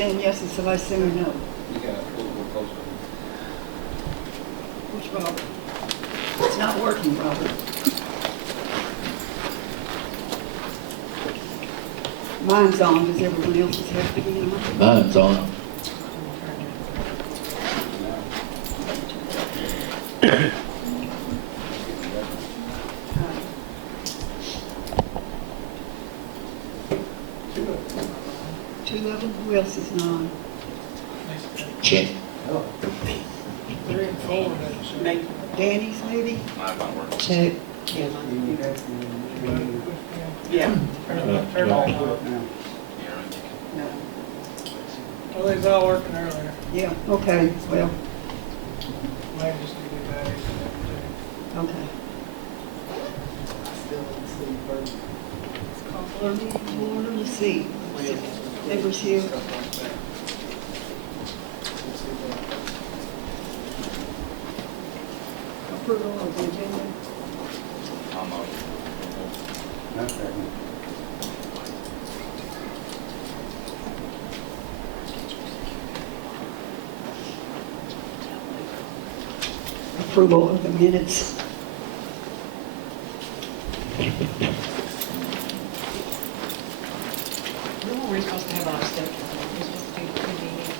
saying yes, and somebody's saying no. You got a little closer. Which Robert? It's not working, Robert. Mine's on. Does everyone else's have to be on? Mine's on. Two of them? Who else is not on? Check. 3 and 4. Maybe Danny's, maybe? Mine's not working. Check. Yeah. Turn all off. No. Well, they was all working earlier. Yeah, okay, well, Might just need to get that. okay. Let me see. Members here. Approval of the agenda. I'm on. Approval of the minutes. When were we supposed to have our stuff? We're supposed to do the meeting?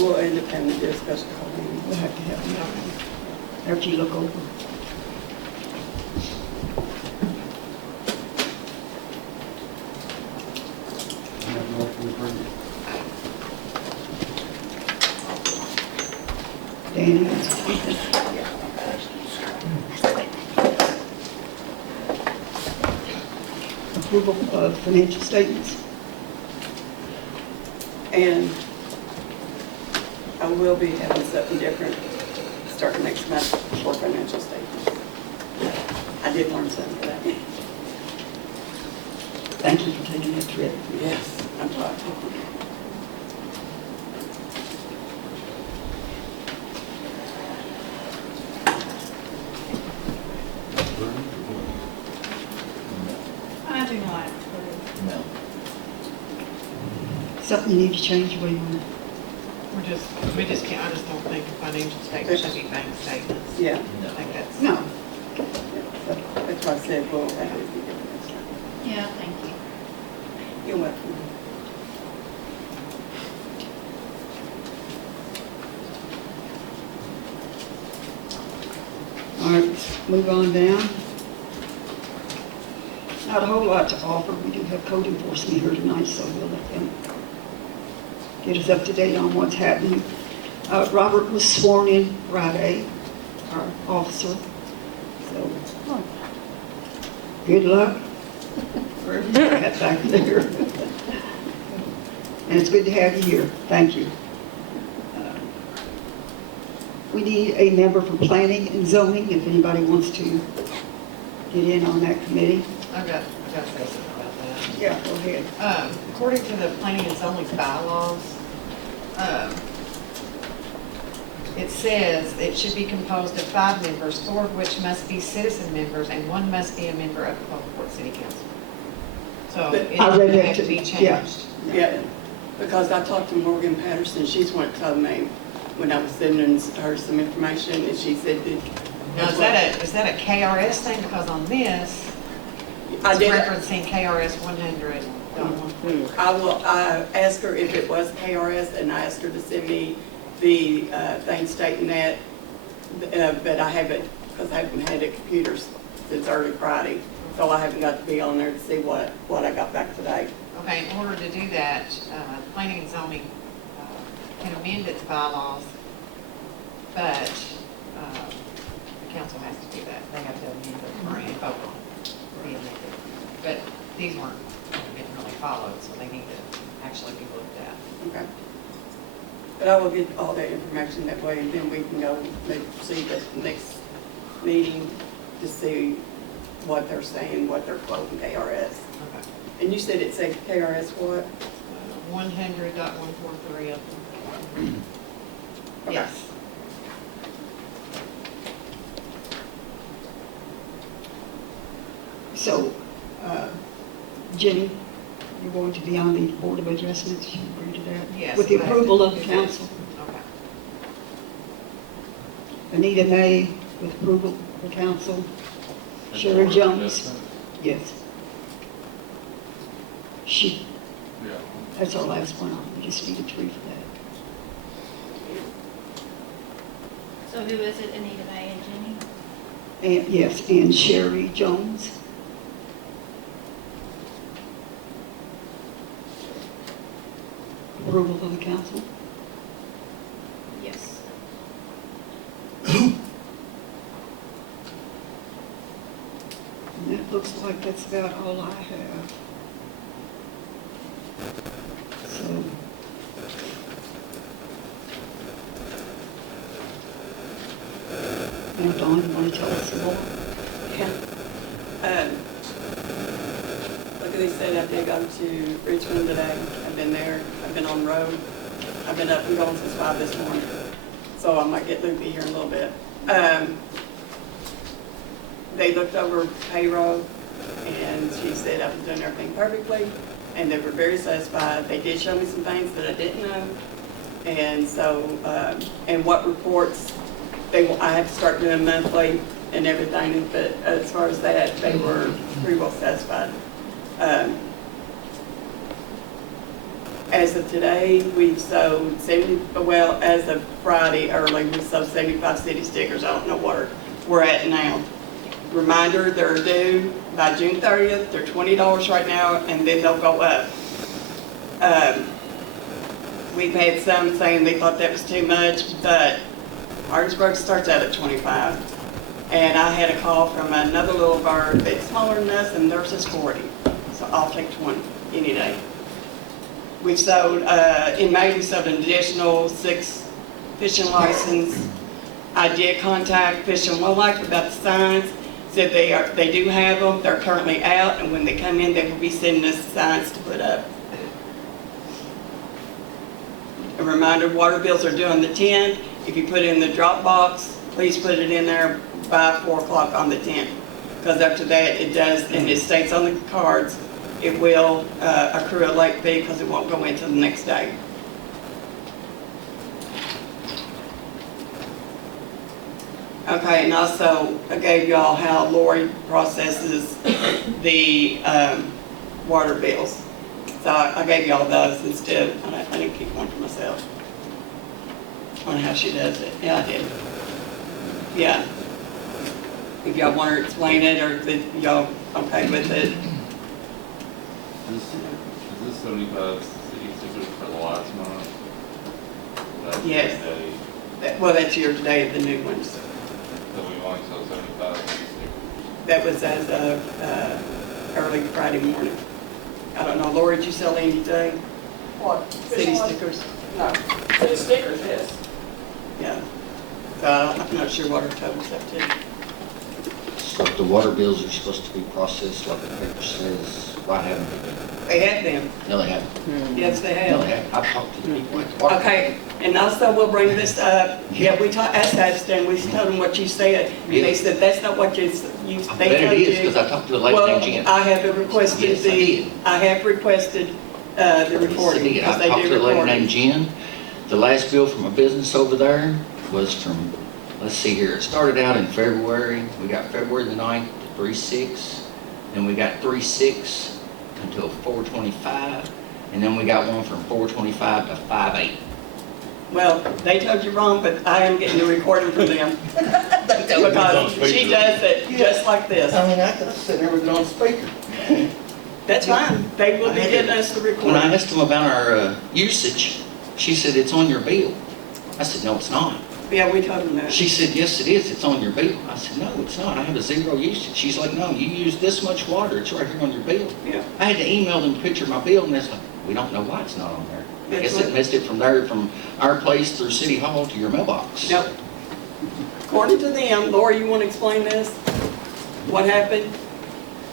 We'll independent do a special call meeting. We'll have to have them after you look over. Danny. Approval of financial statements. And I will be having something different starting next month for financial statements. I did learn something for that. Thank you for taking that trip. Yes, I'm glad. I do not approve. No. Something you need to change, what do you want? We just can't, I just don't think financial statements should be bank statements. Yeah, I think that's. No. that's why I said we'll have it be different next time. Yeah, thank you. You're welcome. All right, let's move on down. Not a whole lot to offer. We do have code enforcement here tonight, so we'll let them get us up to date on what's happening. Robert was sworn in Friday, our officer. So, good luck. Wherever you're at back there. And it's good to have you here. Thank you. We need a member for planning and zoning, if anybody wants to get in on that committee. I've got to say something about that. Yeah, go ahead. According to the planning and zoning bylaws, it says it should be composed of 5 members, 4 of which must be citizen members, and 1 must be a member of the Gulfport City Council. So But it I read that has to be too. changed. Yeah, because I talked to Morgan Patterson, she's what told me when I was sending her some information, and she said that. Now, is that a KRS thing? Because on this, I it's did. referencing KRS 100. I asked her if it was KRS, and I asked her to send me the thing stating that, but I haven't, because I haven't had a computer since early Friday, so I haven't got to be on there to see what I got back today. Okay, in order to do that, planning and zoning can amend its bylaws, but the council has to do that. They have to amend it or vote on it to be amended. But these weren't getting really followed, so they need to actually be looked at. Okay. But I will get all that information that way, and then we can go maybe see the next meeting to see what they're saying, what they're quoting KRS. Okay. And you said it said KRS what? 100.143 of them. Okay. Yes. So, Jenny, you're going to be on the Board of Adjustments. You agree to that? Yes. With the but- approval of the council. Okay. Anita May, with approval of the council. Sherry Jones. Yes. She, Yeah. that's our last one. We just needed 3 for that. So who is it, Anita Mae and Jenny? And, yes, and Sherry Jones. Approval of the council. Yes. And that looks like that's about all I have. So. Now, Dawn, you want to tell us some more? Yeah. Like they said, I did go to Richmond today. I've been there. I've been on the road. I've been up and going since 5 this morning. So I might get loopy here in a little bit. They looked over payroll and she said I was doing everything perfectly and they were very satisfied. They did show me some things that I didn't know. And so, and what reports I have to start doing monthly and everything, but as far as that, they were pretty well satisfied. As of today, we've sold as of Friday early, we sold 75 city stickers. I don't know where we're at now. Reminder, they're due by June 30th. They're $20 right now, and then they'll go up. We've had some saying they thought that was too much, but Orangeburg starts out at 25. And I had a call from another little bird that's smaller than us, and theirs is 40. So I'll take 20 any day. We've sold, in May, we sold an additional 6 fishing licenses. I did contact Fish and Wildlife about the signs, said they do have them, they're currently out, and when they come in, they will be sending us signs to put up. A reminder, water bills are due on the 10th. If you put it in the drop box, please put it in there by 4 o'clock on the 10th. Because after that, it does, and it states on the cards, it will accrue a late fee because it won't go into the next day. Okay, and also I gave y'all how Lori processes the water bills. So I gave y'all those instead. I didn't keep one for myself on how she does it. Yeah, I did. Yeah. If y'all want her to explain it or if y'all okay with it. Is this 75 city stickers for the last month? That's Yes. the day Well, that's your today of the new ones. that we only sell 75 city stickers. That was as of early Friday morning. I don't know, Lori, did you sell any today? What? City stickers? No. City stickers, yes. Yeah. So I'm not sure what her total's up to. So if the water bills are supposed to be processed like the paper says, why haven't they been? They have them. No, they haven't. Yes, they No, have. they haven't. I've talked to the people at the water. Okay, and also we'll bring this up, yeah, we asked that, and we told them what you said, and they said, that's not what you, I they bet it told is, you. because I talked to a lady Well, named Jen. I have requested Yes, I did. I have requested the Yes, I recording, did. because I they talked do to a lady record. named Jen. The last bill from a business over there was from, let's see here, it started out in February. We got February the 9th to 3/6, then we got 3/6 until 4/25, and then we got one from 4/25 to 5/8. Well, they told you wrong, but I am getting the recording from them. Because she does it just like this. I mean, I could have said everything on speaker. That's fine, they will be getting us the When I recording. asked them about our usage, she said, it's on your bill. I said, no, it's not. Yeah, we told them that. She said, yes, it is, it's on your bill. I said, no, it's not, I have a 0 usage. She's like, no, you use this much water, it's right here on your bill. Yeah. I had to email them a picture of my bill, and it's like, we don't know why it's not on there. I That's guess it what- missed it from there, from our place through City Hall to your mailbox. Nope. According to them, Laura, you want to explain this? What happened?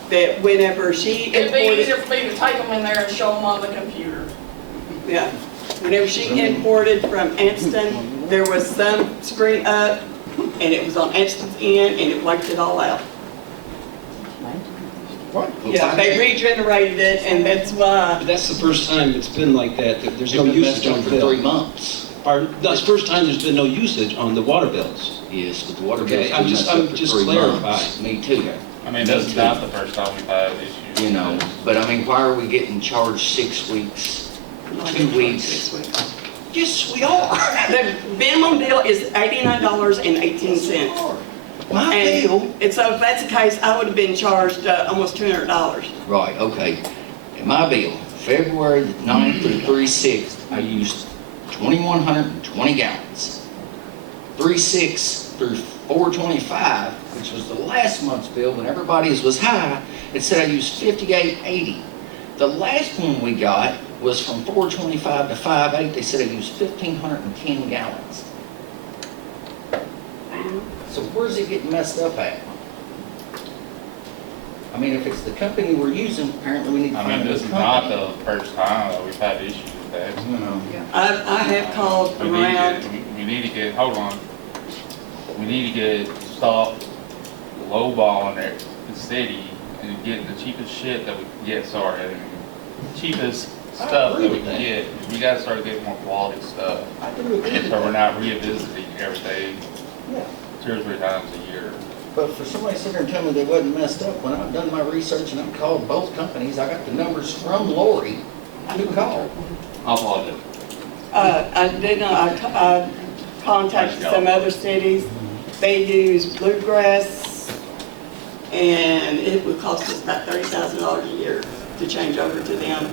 That whenever she It'd be easier imported, for me to take them in there and show them on the computer. yeah, whenever she imported from Anston, there was some screen up, and it was on Anston's end, and it wiped it all out. Yeah, they regenerated it, and that's why, But that's the first time it's been like that, that there's no It's been messed usage up on for the 3 bill. months. That's the first time there's been no usage on the water bills. Yes, but the water Okay, bill's I'm been just- messed I'm up for just 3 months. clarifying. Me too. I mean, Me this is too. not the first time we've had issues. You know, but I mean, why are we getting charged 6 weeks, 2 weeks? 6 weeks. Yes, we are. The minimum bill is $89.18. My bill. And so if that's the case, I would have been charged almost $200. Right, okay. And my bill, February the 9th through 3/6, I used 2,120 gallons. 3/6 through 4/25, which was the last month's bill when everybody's was high, it said I used 5880. The last one we got was from 4/25 to 5/8, they said I used 1,510 gallons. So where's it getting messed up at? I mean, if it's the company we're using, apparently we need to I find mean, a this new is not company. the first time that we've had issues with that. You know, I have called We need to around. get, we need to get, hold on. We need to get, stop lowballing the city and getting the cheapest shit that we can get, sorry, I mean, cheapest I stuff agree that we with can that. get. We gotta start getting more quality stuff. I do agree with So we're that. not revisiting everything Yeah. 2 or 3 times a year. But for somebody to sit there and tell me they wasn't messed up, when I've done my research and I've called both companies, I got the numbers from Lori who called. I apologize. I did not, I contacted some other cities. They use Bluegrass, and it would cost us about $30,000 a year to change over to them,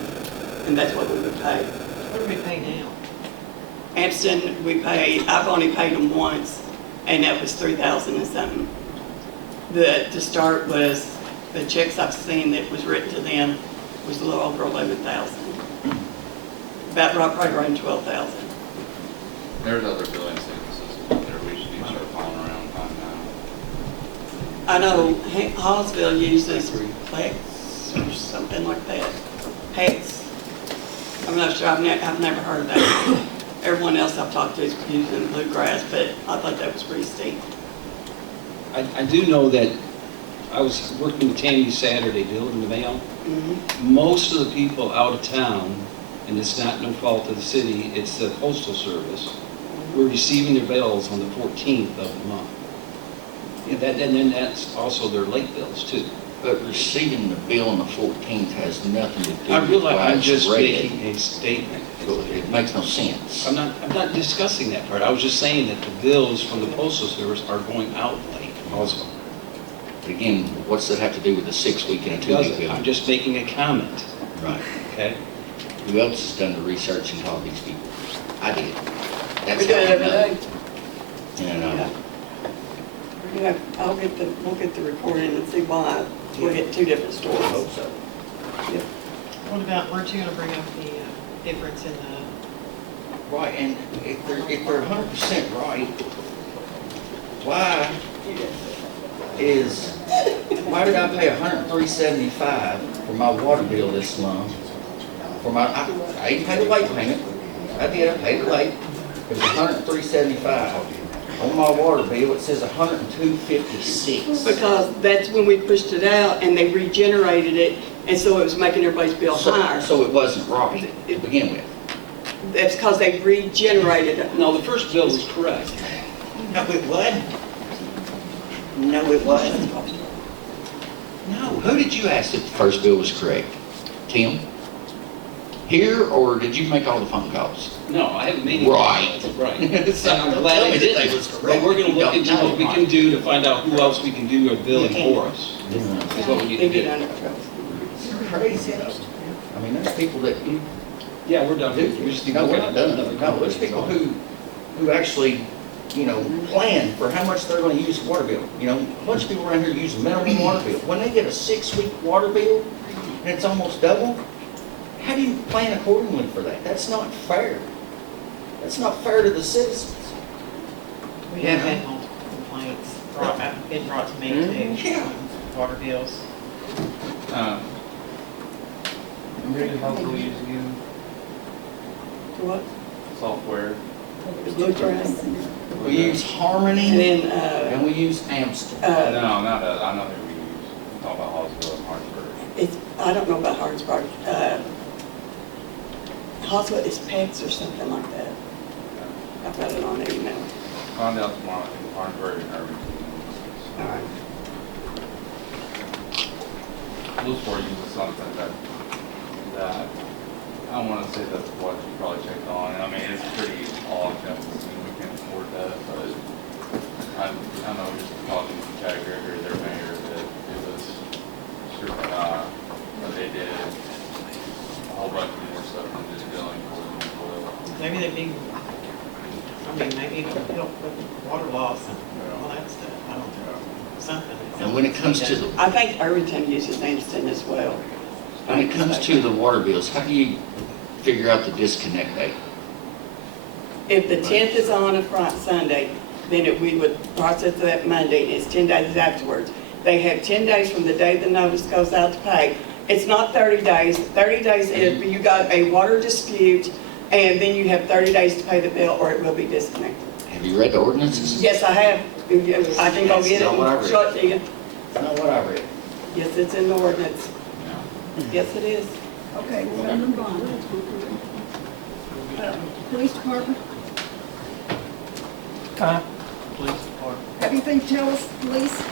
and that's what we would pay. What do we pay now? Hampton, I've only paid them once, and that was $3,000 and something. To start was, the checks I've seen that was written to them was a little over 11,000. About right around 12,000. There's other billing services out there we should start calling around and find out. I know Hallsville uses Plex or something like that. Hex. I'm not sure, I've never heard of that. Everyone else I've talked to is using Bluegrass, but I thought that was pretty steep. I do know that I was working with Tammy Saturday delivering the mail. Most of the people out of town, and it's not no fault of the city, it's the postal service, were receiving their bills on the 14th of the month. And then that's also their late bills too. But receiving the bill on the 14th has nothing to do I with realize why I'm it's just rated. making a statement. It makes no sense. I'm not discussing that part. I was just saying that the bills from the postal service are going out late also. But again, what's that have to do with a 6-week and a 2-week bill? I'm just making a comment, Right. okay? Who else has done the research and called these people? I did. That's We do how it I every know. day. You know, We'll get the recording and see why. We'll get two different I stories. hope so. What about, weren't you gonna bring up the difference in the, Right, and if they're 100% right, why did I pay $103.75 for my water bill this month? I didn't pay the late payment. I did, I paid it late. It was $103.75. On my water bill, it says $102.56. Because that's when we pushed it out and they regenerated it, and so it was making everybody's bill higher. So it wasn't right to begin with. That's because they regenerated it. No, the first bill was correct. No, it wasn't. No, it wasn't. No, who did you ask if the first bill was correct? Tim? Here, or did you make all the phone calls? No, I haven't made any. Right. Right. So And I'm don't glad tell I me that they didn't. was correct. But we're gonna look You into don't what we know. can do to find out who else we can do a billing for us. Is what we need They to get do. under control. It's crazy. I mean, there's people that do, Yeah, we're done. We just need to no, we're look not at done. another No, there's people who actually, plan for how much they're gonna use water bill. A bunch of people around here use minimum water bill. When they get a 6-week water bill, and it's almost double, how do you plan accordingly for that? That's not fair. That's not fair to the citizens. we have had multiple complaints been brought to me too. Yeah. on Water bills. I'm ready to help you use new What? software. It's Bluegrass. We use And Harmony, then, and we use Amstel. No, not that, I know who we use. I'm talking about Hallsville and Hartsburg. I don't know about Hardsburg. Hospital is Pets or something like that. I've got it on the email. Find out tomorrow, I think, Orangeburg and Irvington. All right. Those four uses something that I don't want to say that's what you probably checked on. I mean, it's pretty all-encompassing. We can't afford that, but I know just talking to Chad Gregory, their mayor, that it was super high, but they did a whole bunch of more stuff than just billing for them as well. Maybe they do, I mean, maybe it'll help with water loss and all that stuff, I don't know, something. And when it comes to the, I think Irvington uses Anston as well. when it comes to the water bills, how do you figure out the disconnect date? If the 10th is on a Sunday, then we would process that Monday, and it's 10 days afterwards. They have 10 days from the day the notice goes out to pay. It's not 30 days. 30 days is you got a water dispute, and then you have 30 days to pay the bill, or it will be disconnected. Have you read the ordinances? Yes, I have. I can go get it That's not what I and read. show it to you. That's not what I read. Yes, it's in the ordinance. Yes, it is. Okay, we're gonna move on. Police department, Police department. have anything to tell us, police?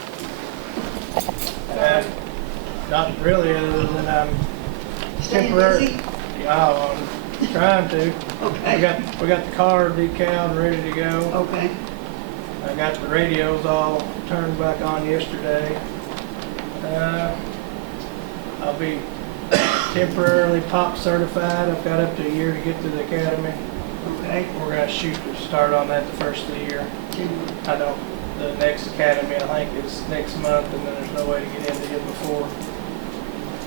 Not really, other than I'm Staying temporary. busy? Yeah, I'm trying to. Okay, We got the car decaled, ready to go. okay, I got the radios all turned back on yesterday. I'll be temporarily top certified. I've got up to a year to get to the academy. okay. We're gonna shoot to start on that the first of the year. I know the next academy, I think, is next month, and then there's no way to get into it before.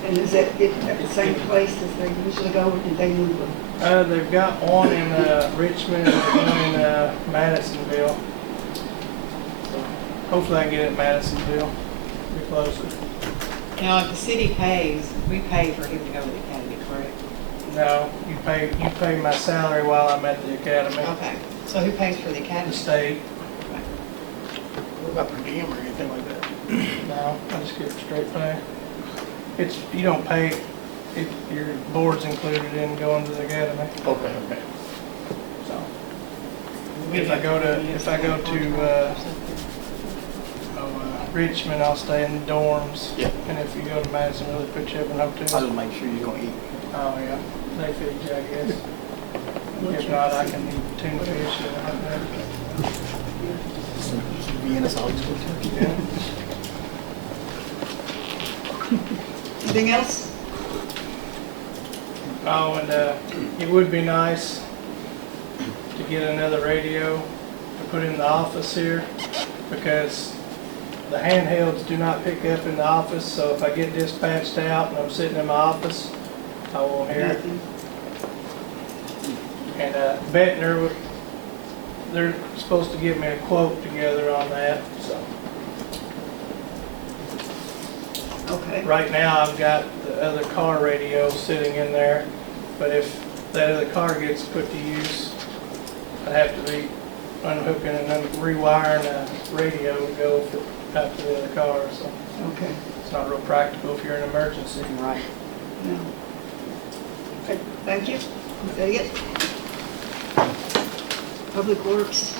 And is that at the same place as they usually go, or did they move them? They've got one in Richmond and one in Madisonville. So hopefully I can get it in Madisonville, be closer. Now, if the city pays, we pay for him to go to the academy, correct? No, you pay my salary while I'm at the academy. Okay, so who pays for the The academy? state, what about per diem or anything like that? No, I just get straight pay. You don't pay, your board's included in going to the academy. Okay. So, if I go to Richmond, I'll stay in the dorms. Yeah. And if you go to Madisonville, they put you up in I'll hotels. just make sure you're gonna eat. Oh, yeah, they feed you, I guess. If not, I can eat tuna fish and hot dog. Some Vienna sauce. Yeah. Anything else? Oh, and it would be nice to get another radio to put in the office here, because the handhelds do not pick up in the office, so if I get dispatched out and I'm sitting in my office, I won't hear it. Nothing. And Bettner, they're supposed to give me a quote together on that, so. Okay, Right now, I've got the other car radio sitting in there, but if that other car gets put to use, I'd have to be unhooking and rewiring a radio to go out to the other car, so okay, it's not real practical if you're in an emergency. Right. no. Okay, thank you. Is that it? Public Works,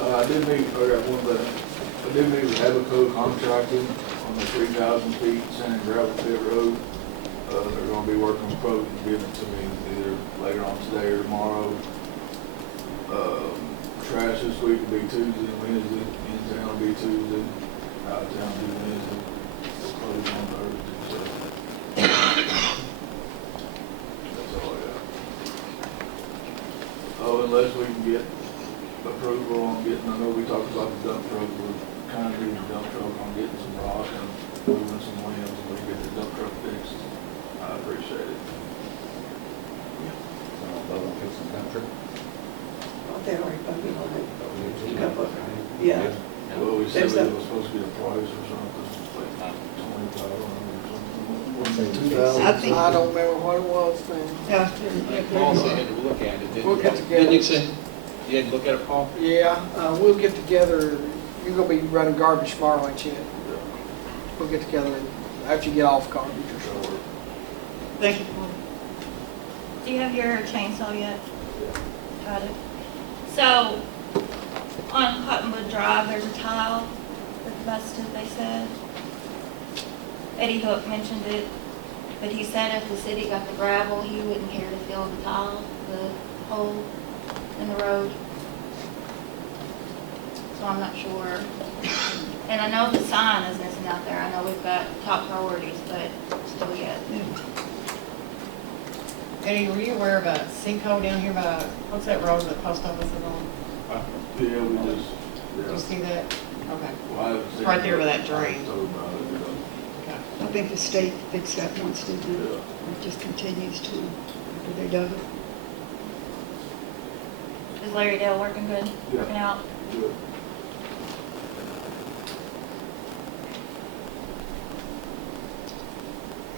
I did meet with Abaco Contracting on the 3,000 feet sand and gravel pit road. They're gonna be working on quote and giving it to me either later on today or tomorrow. Trash this week will be Tuesday and Wednesday, in town will be Tuesday, out of town will be Wednesday. We'll close on Thursday, so. That's all I got. Oh, unless we can get approval on getting, I know we talked about the dump truck, we're kind of doing the dump truck on getting some rock and moving some limbs, and we can get the dump truck fixed. I appreciate it. They already voted on it. A couple of- Yeah. Well, we said There's it a- was supposed to be a price or something, like 25 or something. I think, I don't remember what it was then. yeah, Also had to look at it, We'll get didn't you together. say? You had to look at it, Paul? Yeah, we'll get together. You're gonna be running garbage tomorrow, ain't you? We'll get together and after you get off garbage or something. Thank you. Do you have your chainsaw yet? Got it. So, on Cottonwood Drive, there's a tile that's busted, they said. Eddie Hook mentioned it, but he said if the city got the gravel, he wouldn't care to fill the tile, the hole in the road. So I'm not sure. And I know the sign is missing out there. I know we've got top priorities, but still yet. Eddie, were you aware of a sinkhole down here by, what's that road that the post office is on? Yeah, we just, Did you see that? Okay. well, I haven't seen Right there it. where that drain. I was told about it, Okay. I think the state fixed that once, didn't it? Yeah. It just continues to, after they dug it. Is Larry Dale working good? Yeah. Working out? Good.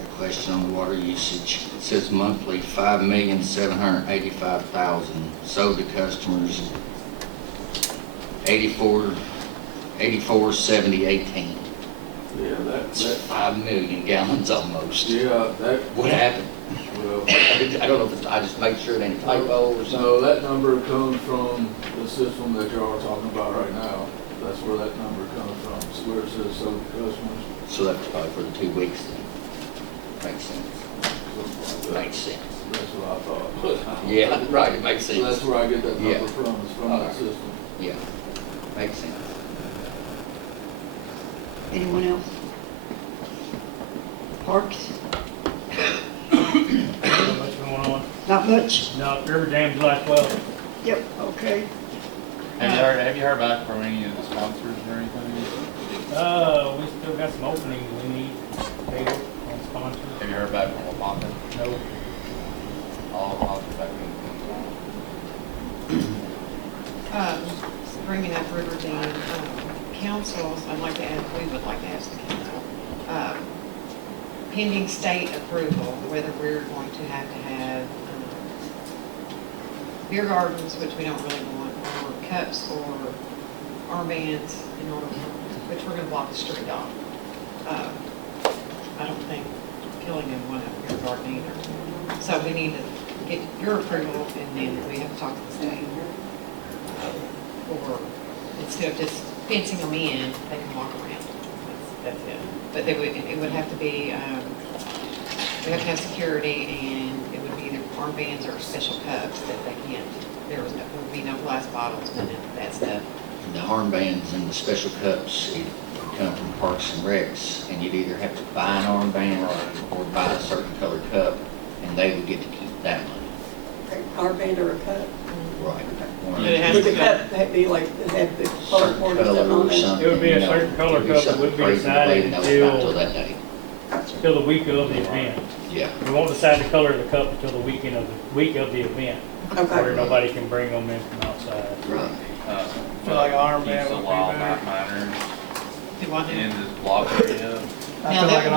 A question on the water usage. It says monthly 5,785,000. Sold to customers 84.70.18. Yeah, That's 5 million gallons almost. yeah, that, What happened? well, I don't know if it's, I just make sure it ain't a typo or something. so that number comes from the system that y'all are talking about right now. That's where that number comes from. It's where it says sold to customers, So that's probably for the 2 weeks then. Makes sense. something like Makes sense. that. That's what I thought. Yeah, right, it makes So that's sense. where I get that Yeah. number from, is from that system. Yeah, makes sense. Anyone else? Parks? What's going on? Not much? No, River Dam July 12th. Yep, okay. Have you heard back from any of the sponsors or anything? We still got some openings we need table on sponsors. Have you heard back from Wapaka? No, I'll get back in. Bringing up River Dam, councils, I'd like to add, we would like to ask the council, pending state approval, whether we're going to have beer gardens, which we don't really want, or cups or armbands in order, which we're gonna block the street off. I don't think Killingham want a beer garden either. So we need to get your approval, and then we have to talk to the state. Or instead of just fencing them in, they can walk around. That's it. But they would, it would have to be, we have to have security, and it would be either armbands or special cups that they can't, there would be no glass bottles, none of that stuff. The armbands and the special cups it come from Parks and Recs, and you'd either have to buy an armband or buy a certain color cup, and they would get to keep that money. Armband or a cup? Right. But it has Would to the go. cup have be like, have the Certain cardboard or color something on or it? something. It would be a you know, certain color it'd be cup that something would be crazy decided nobody knows about until- that day. till the week of the event. Yeah. We won't decide the color of the cup until the week of the event, where Okay. nobody can bring them in from outside. Right. Feel like an armband Use would be wild better. miners Do what now? in this block area. I Now, feel like that an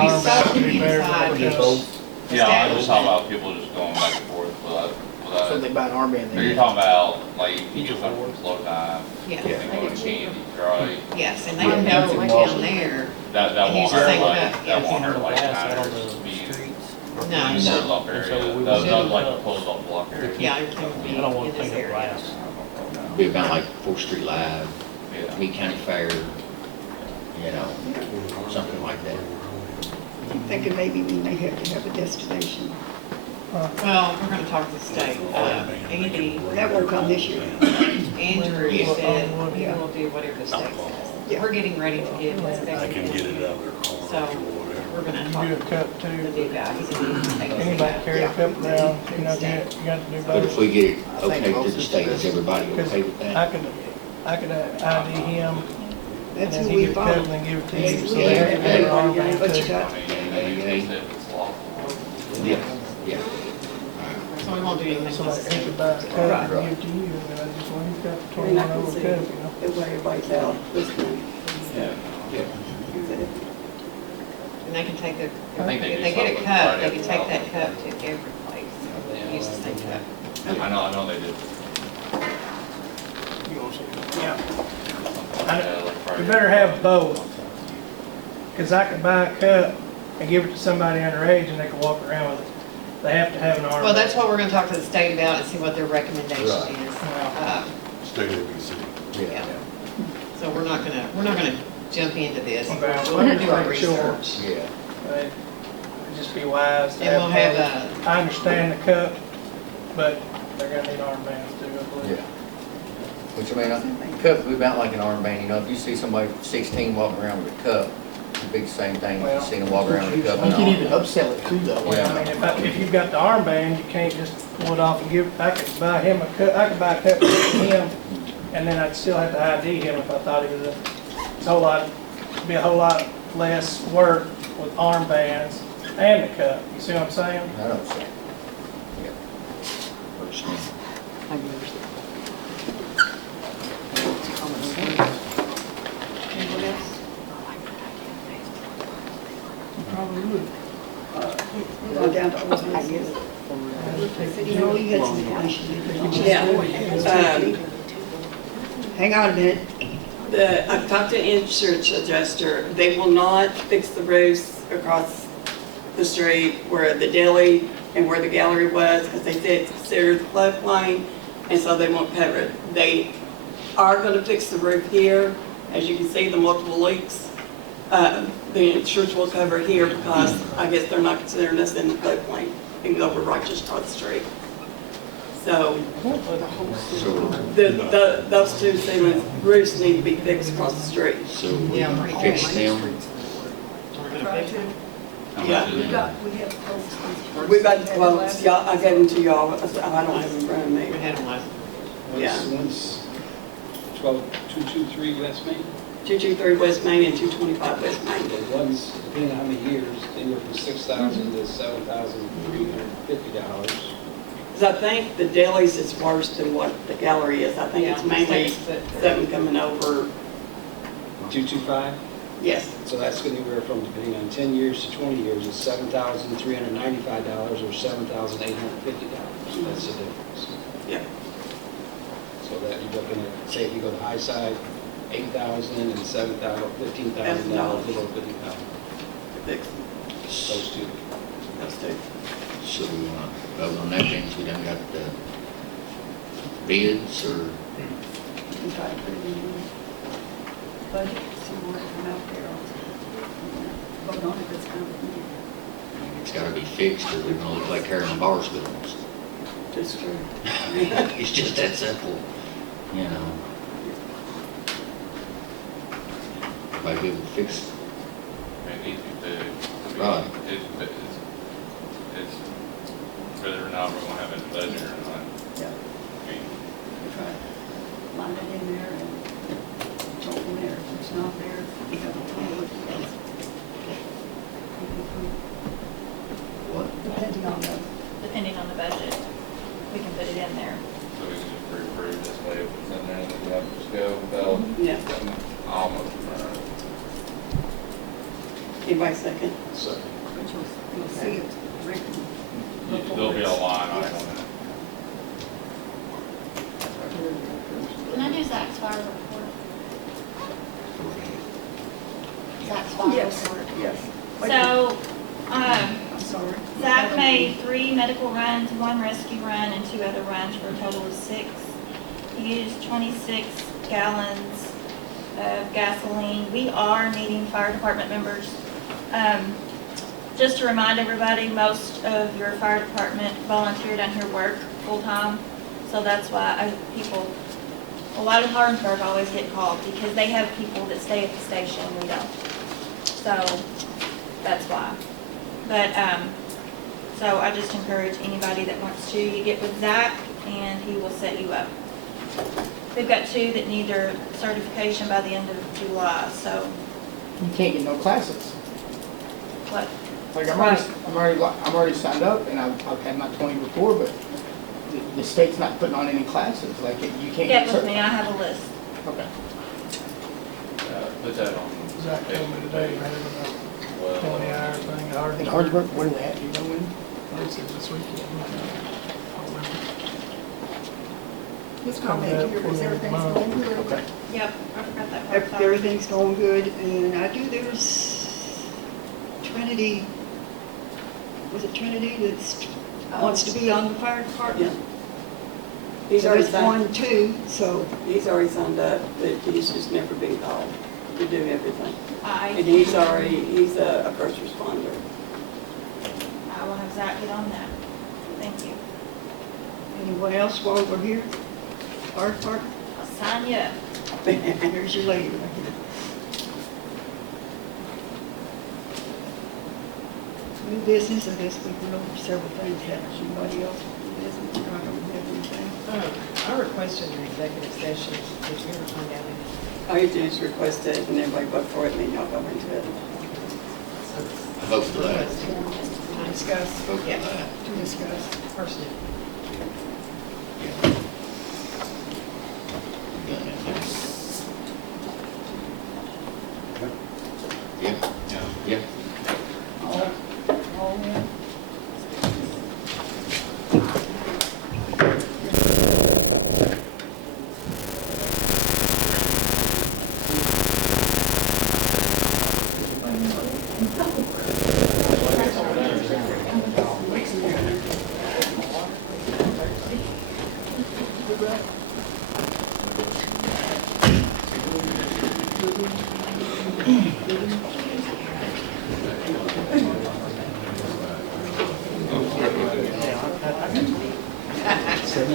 would be armband would be sold better inside than the just. Yeah, I'm just talking about people just going back and forth without, Something about an armband. or you're talking about, like, you get something from Slow Time, Yes, they go to Candy, right? yes, and they can go right down there. That And won't use the hurt same like, cup, that yes. won't hurt like Glass out on miners the being streets. No, in the up area. So we That was would- like a closed off block area. Yeah, everything would be I don't want in to this think of area. glass. Be about like 4th Street Live, Yeah. Meade County Fair, you know, something like that. I'm thinking maybe we may have to have a destination. Well, we're gonna talk to the state. Andy, That won't come this year. Andrew Yeah. said he will do whatever the state says. Yeah. We're getting ready to get inspected. So, we're gonna You talk do a to cup the too. new guy. He said he can take this Anybody cup. carry a cup around, you know, you got to do But if both. we get it okay through the state, is everybody Because okay with I that? could ID him, and That's then who he we get a cup follow. and then give it to That's you. who So we they Yeah. have to have an everybody, armband but you too. got, I mean, if it's lawful. Yeah, yeah. So we won't do anything. So like, he unless- could buy a cup and give it to you, and then I just want his cup, I mean, I $21 can cup, see you know. the way everybody's out listening. Yeah. And they can take the, I think they if do they get a something cup, Friday they can as take well. that cup to every place. Use the same cup. I know they did. You want some? Yeah. Like We Friday. better have both, because I could buy a cup and give it to somebody underage and they can walk around with it. They have to have an armband. Well, that's what we're gonna talk to the state about and see what their recommendation Right. is. Yeah. State agency. Yeah. So we're not gonna jump into this. Okay, We'll well, do our just make sure. research. Yeah. But just be wise to And we'll have have those. I understand the cup, but they're gonna need armbands too, I believe. Yeah. Which, I mean, a cup would be about like an armband, you know, if you see somebody 16 walking around with a cup, it'd be the same thing if Well, you see them walking around with a I cup. think you and need to all. upsell it too, though. Well, I mean, if you've got the armband, you can't just pull it off and give, I could buy him a cup, I could buy a cup for him, and then I'd still have to ID him if I thought he was it's a whole lot, it'd be a whole lot less work with armbands and the cup, you see what I'm saying? I don't see. Yeah. Personally. Anyone else? Probably would. Go down to old business. City Hall, you had some information. Yeah. Hang on a minute. I've talked to the insurance adjuster. They will not fix the roofs across the street where the deli and where the gallery was, because they said it's considered floodplain, and so they won't cover it. They are going to fix the roof here. As you can see, the multiple leaks. The insurance will cover it here because I guess they're not considering us in the floodplain, even though we're right just across the street. So So, those two ceilings, roofs need to be fixed across the street. so we Yeah, I'm pretty fix sure. them. We're gonna fix it. How much Yeah. is it? We have quotes. We've got quotes, y'all, I gave them to y'all, I don't have them in front of We me. had them last. Yeah. One's 223 West Main. 223 West Main and 225 West Main. The ones, depending on how many years, anywhere from $6,000 to $7,350. Because I think the delis is worse than what the gallery is. I think it's Yeah, mainly states that- something coming over, 225, yes. so that's anywhere from, depending on 10 years to 20 years, is $7,395 or $7,850. That's the difference. Yeah. So that you're looking at, say if you go to high side, $8,000 and $7,000, $15,000, below $50,000. Fix Those two. those two. So we want to vote on that, things we done got the bids or, You can try to put it in the budget, see where it come out there. Vote on it, it's kind of, it's got to be fixed or we're going to look like Carolyn Barsville. Just true. It's just that simple, you know. Like we will fix, It needs to be fixed. I mean, Right. It's whether or not we're gonna have it in the budget or not. yeah, I mean, we try to line it in there and jump in there. If it's not there, we have a plan what it is. what? Depending on the, Depending on the budget, we can put it in there. so we can just pre-approve this way if it's in there, and then we have to just go without Yeah. almost. Anybody second? which was, you'll see it written. There'll be a line item in it. Can I do Zach's fire report? Zach's fire Yes, report. yes. So, I'm sorry. Zach made 3 medical runs, 1 rescue run, and 2 other runs for a total of 6. He used 26 gallons of gasoline. We are needing fire department members. Just to remind everybody, most of your fire department volunteer down here work full-time. So that's why a lot of Hardinsburg always get called because they have people that stay at the station, we don't. So that's why. But, so I just encourage anybody that wants to, you get with Zach and he will set you up. We've got 2 that need their certification by the end of July, so You can't get no classes. what, Like I'm already signed up and I've had my 20 before, but the state's not putting on any classes. Like you can't get get with me, I have a list. Okay. Put that on. Zach told me today, man, about 20 hours thing at Hardy. In Hardsburg, what do they have? Do you know when? This is this weekend. Just comment here, is everything's going good? Okay. Yep, I forgot that part. sorry. Everything's going good, and I do, there's 2 Trinity, was it Trinity that wants to be on the fire department? He's So already there's signed, one, two, so, he's already signed up, but he's just never been called to do everything. And I he's a first responder. will have Zach get on that. Thank you. anyone else while we're here? Fire department, I'll sign you up. here's your lady right here. New business, I guess we've been over several things, haven't we? Anybody else? New business, I don't have anything. I requested an executive session. Did you ever find out anything? All you do is request it, and everybody vote for it, and then y'all go into it. I vote for that. To discuss? Vote for Yeah, that. To discuss. personally. Yeah, yeah. All in?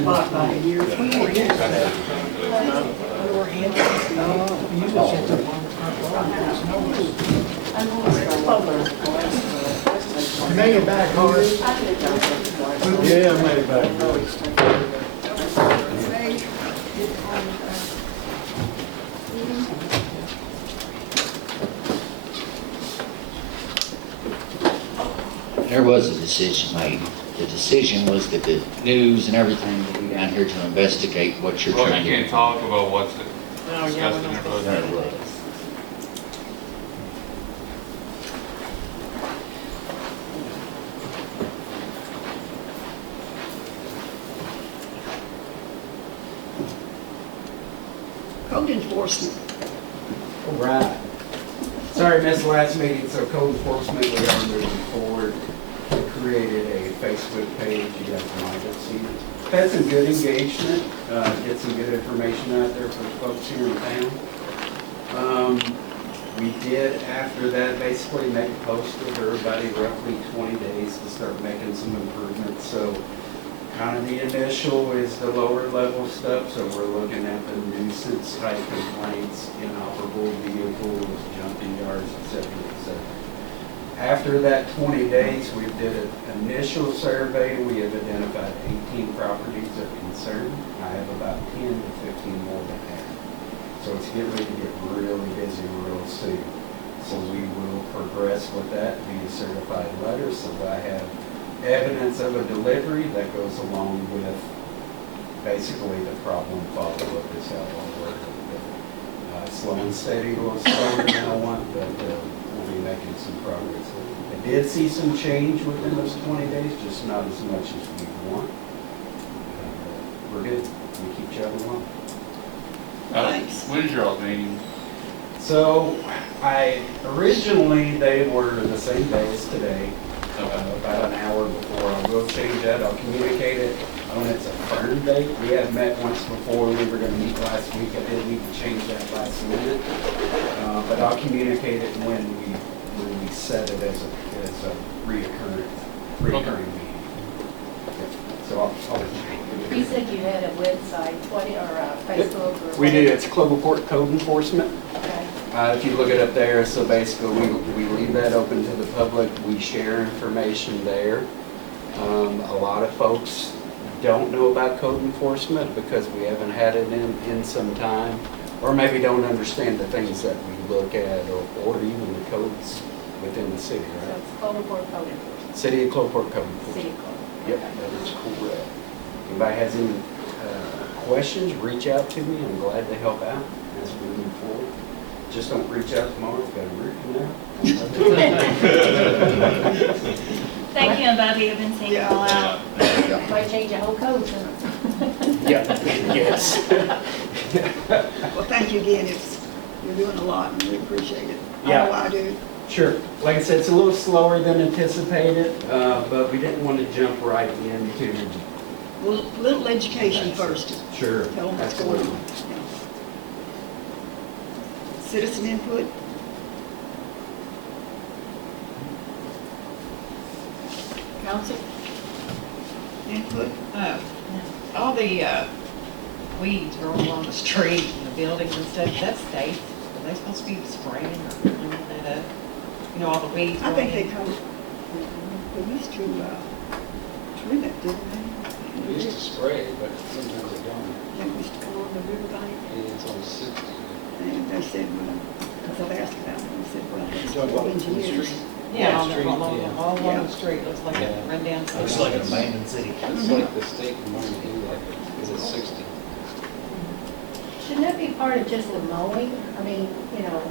About a year. You made it back, Horace. Yeah, I made it back. There was a decision made. The decision was that the news and everything will be down here to investigate what you're Well, trying you to can't do. talk about what's Oh, yeah, discussed we're in not your supposed vote. to. Code enforcement. All right. Sorry, missed the last meeting, so code enforcement, we are moving forward. We created a Facebook page, you guys might have seen it. Had some good engagement, get some good information out there for the folks here in town. We did, after that, basically make a post with everybody roughly 20 days to start making some improvements. So kind of the initial is the lower level stuff, so we're looking at the nuisance type complaints, inoperable vehicles, jumping yards, et cetera, et cetera. After that 20 days, we did an initial survey. We have identified 18 properties of concern. I have about 10 to 15 more to add. So it's getting ready to get really busy real soon. So we will progress with that via certified letters, so I have evidence of a delivery that goes along with basically the problem follow-up is how I'll work with it. Slow and steady, a little slower than I want, but we'll be making some progress. I did see some change within those 20 days, just not as much as we want. We're good. We keep chugging along. Thanks. When is your old meeting? So originally they were the same day as today. About an hour before. I will change that. I'll communicate it when it's a firm date. We had met once before. We were going to meet last week. I did need to change that last minute. But I'll communicate it when we set it as a reoccurring meeting. So I'll You said you had a website, Facebook or? We do. It's Cloverport Code Enforcement. Okay. If you look it up there, so basically we leave that open to the public. We share information there. A lot of folks don't know about code enforcement because we haven't had it in some time, or maybe don't understand the things that we look at, or even the codes within the city, So right? it's Cloverport Code Enforcement. City of Cloverport Code Enforcement. City Code. Yep, Okay. that is correct. Anybody has any questions, reach out to me. I'm glad to help out as we move forward. Just don't reach out tomorrow, got a root canal. Thank you and Bobby have been seeing you all out. Might change the whole code soon. Yeah, yes. Well, thank you again. You're doing a lot and we appreciate it. I Yeah. know I do. Sure. Like I said, it's a little slower than anticipated, but we didn't want to jump right into. Little education first. Sure. Tell them what's going Absolutely. on. Yeah. Citizen input? Council? Input? All the weeds growing along the street and the buildings and stuff, that's state. Are they supposed to be spraying or cleaning that up? You know, all the weeds I growing think they in. come, they used to trim it, didn't they? We used to spray, but sometimes they don't. They used to come on the riverbank, And it's on 60. and they said, because I've asked about it, they said, well, You it's talking about the engineers. street? Yeah, Street, all yeah. along Yeah. the street, looks like a Yeah. rundown. Looks like an abandoned city. It's like the state wanted to do that, because it's 60. Shouldn't that be part of just the mowing? I mean, you know,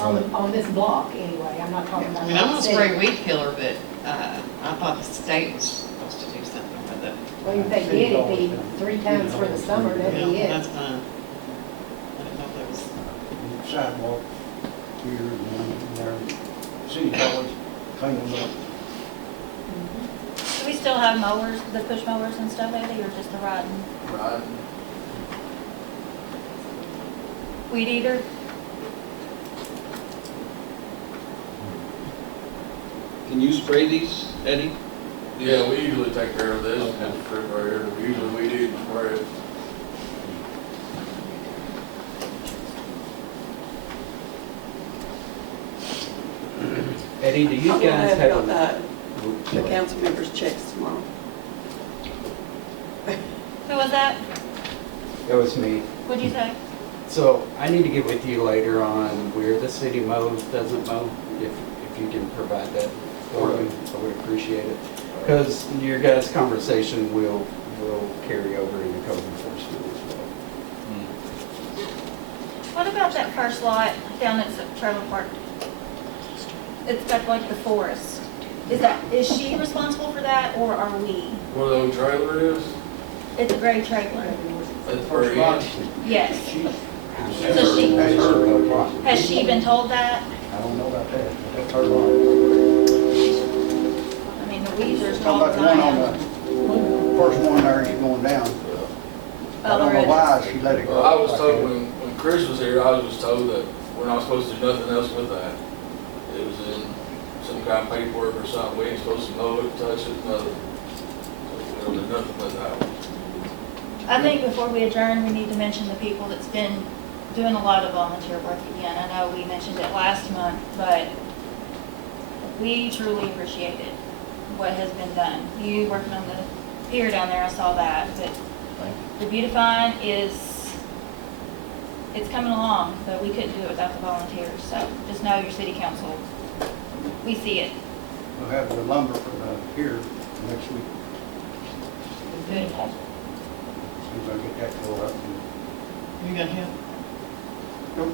on this block anyway, I'm not talking I about. mean, I'm gonna the city. spray weed killer, but I thought the state was supposed to do something with it. Well, if they did, it'd be 3 times for the summer, that'd be Yeah, it. that's fine. I didn't know if there was. Sidewalk here and there, city college, clean them up. Do we still have mowers, the push mowers and stuff, Eddie, or just the riding? Right. Weed eater? Can you spray these, Eddie? Yeah, we usually take care of this, and strip right here, usually we didn't spray it. Eddie, do you I will guys have have? the council members' checks tomorrow. Who was that? It was me. What'd you say? So I need to get with you later on where the city mows, doesn't mow, if you can provide that for me, I would appreciate it. Because your guys' conversation will carry over into code enforcement as well. What about that first lot down at the trailer park? It's got like the forest. Is she responsible for that, or are we? Where the old trailer is, It's a gray trailer. at the very end. Yes. That's So she- her property. Has she been told that? I don't know about that, but that's her lot. I mean, the weeds are as Talking tall about as the I one on am. the, first one there, he's going down. I don't know why she let it go. Well, I was told when Chris was here, I was told that we're not supposed to do nothing else with that. It was in some kind of paperwork or something, we ain't supposed to mow it, touch it, nothing. We don't do nothing with that. I think before we adjourn, we need to mention the people that's been doing a lot of volunteer work again. I know we mentioned it last month, but we truly appreciate it, what has been done. You working on the pier down there, I saw that, but the beautifying it's coming along, but we couldn't do it without the volunteers. So just know your city council, we see it. We'll have the lumber for the pier next week. Good. As soon as I get that tore up. You got him? Nope.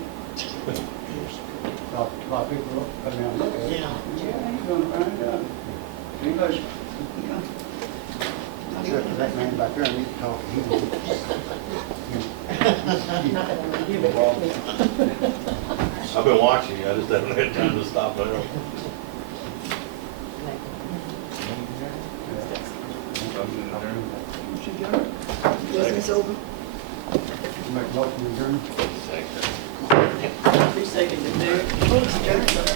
Lot of people look, come down and look at it. Yeah. He's gonna find it out. He knows. Except for that man back there, I need to talk to him. I've been watching you, I just haven't had time to stop there. Business over. Make a motion to adjourn. Who seconded that?